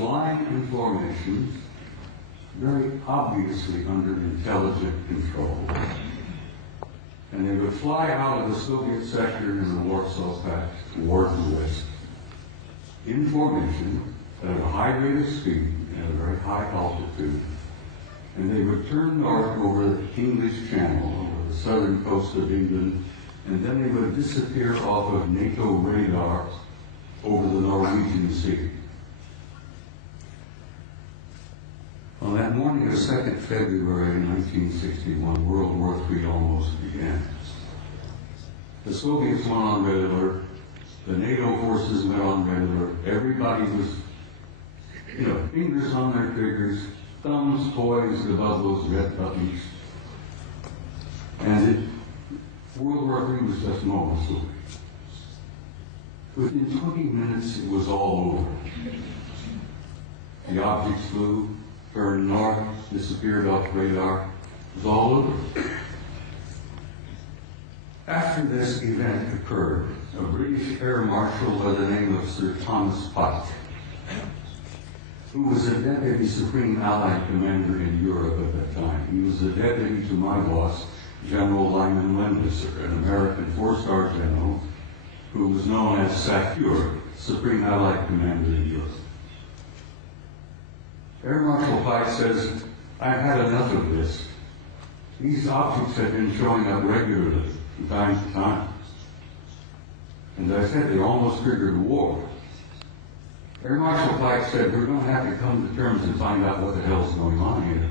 flying in formations, very obviously under intelligent control. And they would fly out of the Soviet sector in the Warsaw Pact toward the west, in formation, at a high rate of speed, at a very high altitude. And they would turn north over the English Channel, over the southern coast of England, and then they would disappear off of NATO radar over the Norwegian Sea. On that morning of 2nd February 1961, World War III almost began. The Soviets went on red alert, the NATO forces went on red alert, everybody was, fingers on their triggers, thumbs poised above those red buttons. And World War III was just moments away. Within 20 minutes, it was all over. The objects flew, turned north, disappeared off radar. It was all over. After this event occurred, a British Air Marshal by the name of Sir Thomas Pike, who was a Deputy Supreme Allied Commander in Europe at that time. He was the deputy to my boss, General Lyman Wendesser, an American 4-star general who was known as SACEUR, Supreme Allied Commander in Europe. Air Marshal Pike says, "I've had enough of this. These objects have been showing up regularly from time to time. And as I said, they almost triggered a war." Air Marshal Pike said, "We're going to have to come to terms and find out what the hell's going on here.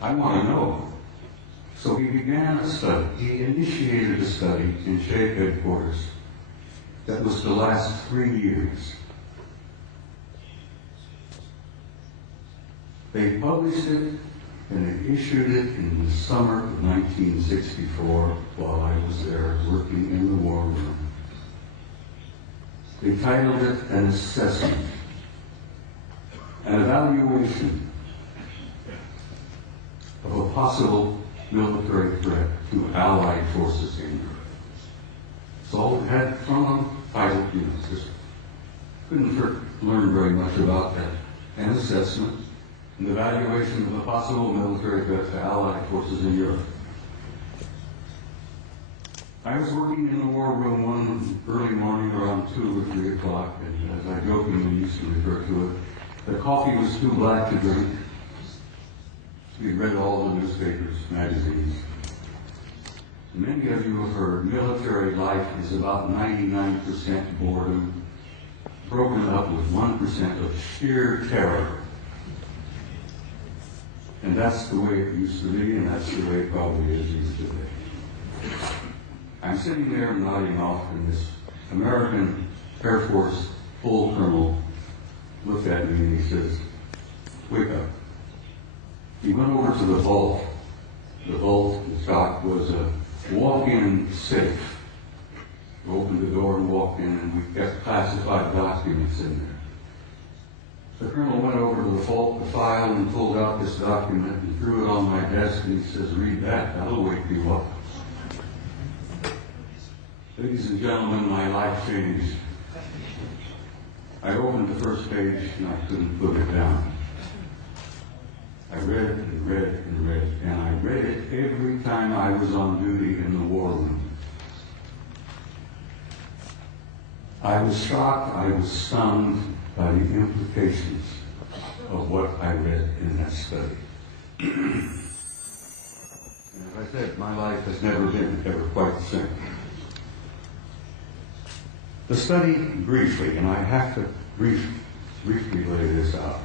I want to know." So he began a study. He initiated a study in Shape headquarters that was to last 3 years. They published it and they issued it in the summer of 1964 while I was there working in the war room. They titled it An Assessment, an evaluation of a possible military threat to Allied forces in Europe. So it had from a title, just couldn't learn very much about that. An assessment, an evaluation of a possible military threat to Allied forces in Europe. I was working in the war room one early morning around 2 or 3 o'clock, and as I jokingly used to refer to it, the coffee was too black to drink. We read all the newspapers, magazines. Many of you have heard military life is about 99% boredom, broken up with 1% of sheer terror. And that's the way it used to be, and that's the way it probably is even today. I'm sitting there nodding off, and this American Air Force full colonel looked at me and he says, "Wake up." He went over to the vault. The vault, the stock, was a walk-in safe. We opened the door and walked in, and we kept classified documents in there. The colonel went over to the vault, the file, and pulled out this document and threw it on my desk, and he says, "Read that, that'll wake you up." Ladies and gentlemen, my life changed. I opened the first page and I couldn't put it down. I read and read and read, and I read it every time I was on duty in the war room. I was shocked, I was stunned by the implications of what I read in that study. And as I said, my life has never been ever quite the same. The study, briefly, and I have to briefly lay this out.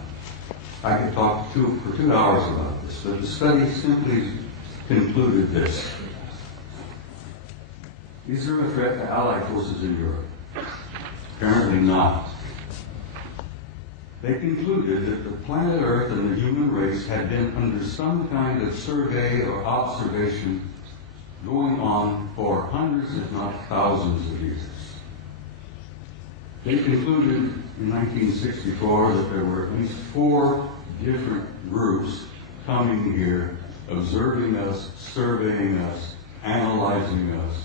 I could talk for 2 hours about this, but the study simply concluded this. Is there a threat to Allied forces in Europe? Apparently not. They concluded that the planet Earth and the human race had been under some kind of survey or observation going on for hundreds, if not thousands of years. They concluded in 1964 that there were at least 4 different groups coming here, observing us, surveying us, analyzing us,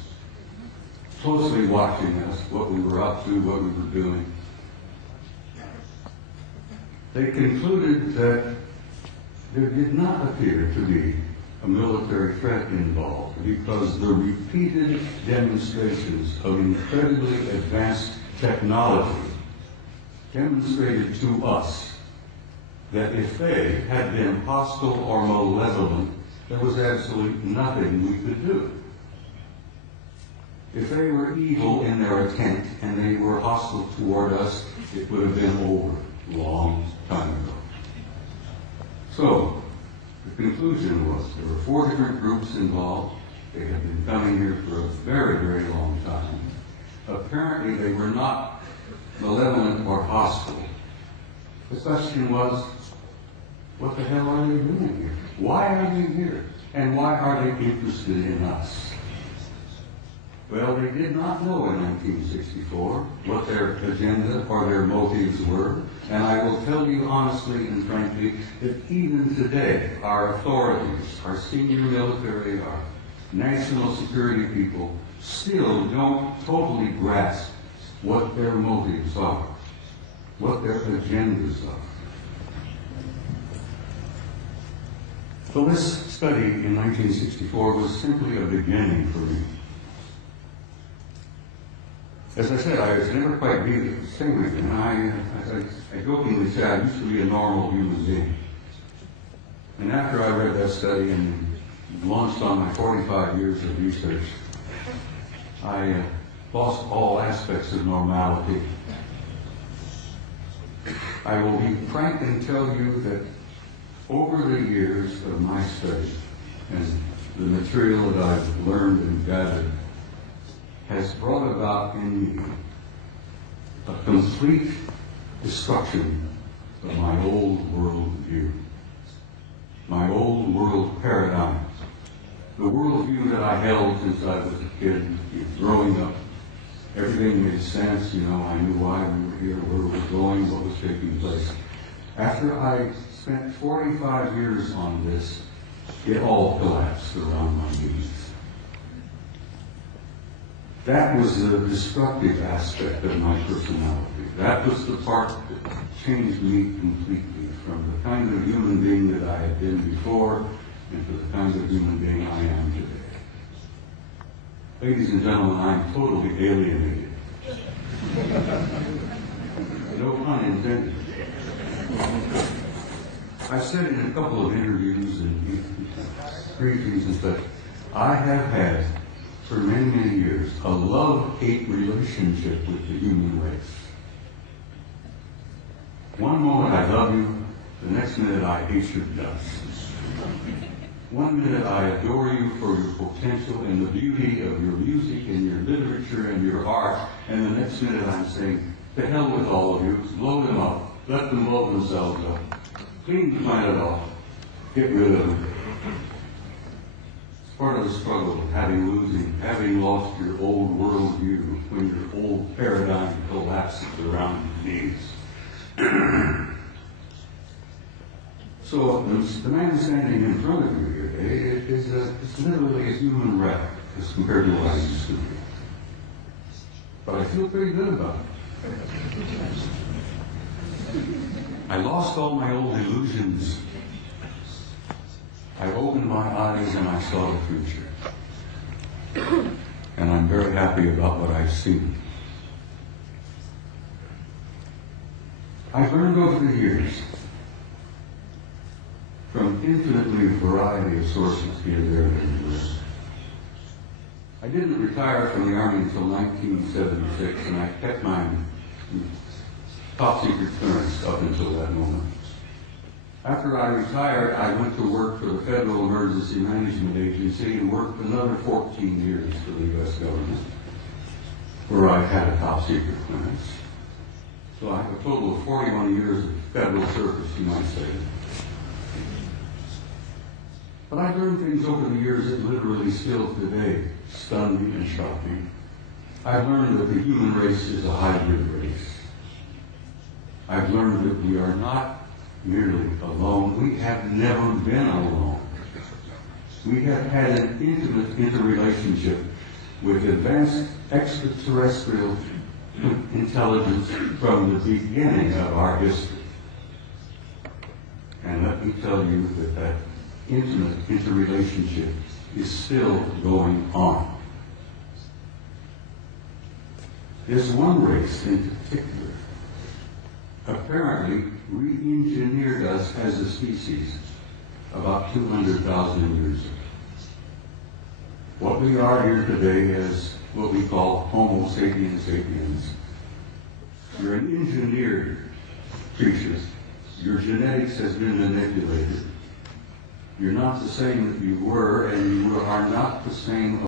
closely watching us, what we were up to, what we were doing. they concluded that there did not appear to be a military threat involved because the repeated demonstrations of incredibly advanced technology demonstrated to us that if they had been hostile or malevolent, there was absolutely nothing we could do. If they were evil in their intent and they were hostile toward us, it would have been over a long time ago. So, the conclusion was there were 4 different groups involved. They had been coming here for a very, very long time. Apparently, they were not malevolent or hostile. The question was, what the hell are they doing here? Why are they here? And why are they interested in us? Well, they did not know in 1964 what their agenda or their motives were, and I will tell you honestly and frankly that even today, our authorities, our senior military, our national security people, still don't totally grasp what their motives are, what their agendas are. So this study in 1964 was simply a beginning for me. As I said, I was never quite be the same again. I jokingly say I used to be a normal human being. And after I read that study and launched on my 45 years of research, I lost all aspects of normality. I will be frank and tell you that over the years of my study and the material that I've learned and gathered has brought about in me a complete destruction of my old world view, my old world paradigm, the world view that I held since I was a kid, growing up. Everything made sense, I knew why we were here, where we were going, what was taking place. After I spent 45 years on this, it all collapsed around my knees. That was the destructive aspect of my personality. That was the part that changed me completely from the kind of human being that I had been before into the kind of human being I am today. Ladies and gentlemen, I am totally alienated. No pun intended. I've said in a couple of interviews and briefings and such, I have had for many, many years a love-hate relationship with the human race. One moment I love you, the next minute I hate your guts. One minute I adore you for your potential and the beauty of your music and your literature and your art, and the next minute I'm saying, to hell with all of you, blow them up, let them blow themselves up, clean the planet off, get rid of them. It's part of the struggle, having lost your old worldview when your old paradigm collapses around your knees. So the man standing in front of you here today is literally a human wreck as compared to what I used to be. But I feel pretty good about it. I lost all my old illusions. I opened my eyes and I saw the future. And I'm very happy about what I've seen. I've learned over the years from infinitely variety of sources here, there, and everywhere. I didn't retire from the Army until 1976, and I kept my top secret clearance up until that moment. After I retired, I went to work for the Federal Emergency Management Agency and worked another 14 years for the U.S. government, where I had a top secret clearance. So I have a total of 41 years of federal service, you might say. But I've learned things over the years that literally still today stun me and shock me. I've learned that the human race is a hybrid race. I've learned that we are not merely alone. We have never been alone. We have had an intimate interrelationship with advanced extraterrestrial intelligence from the beginning of our history. me tell you that that intimate interrelationship is still going on. There's one race in particular, apparently re-engineered us as a species about 200,000 years ago. What we are here today is what we call Homo sapiens sapiens. You're an engineered creature. Your genetics has been manipulated. You're not the same that you were, and you are not the same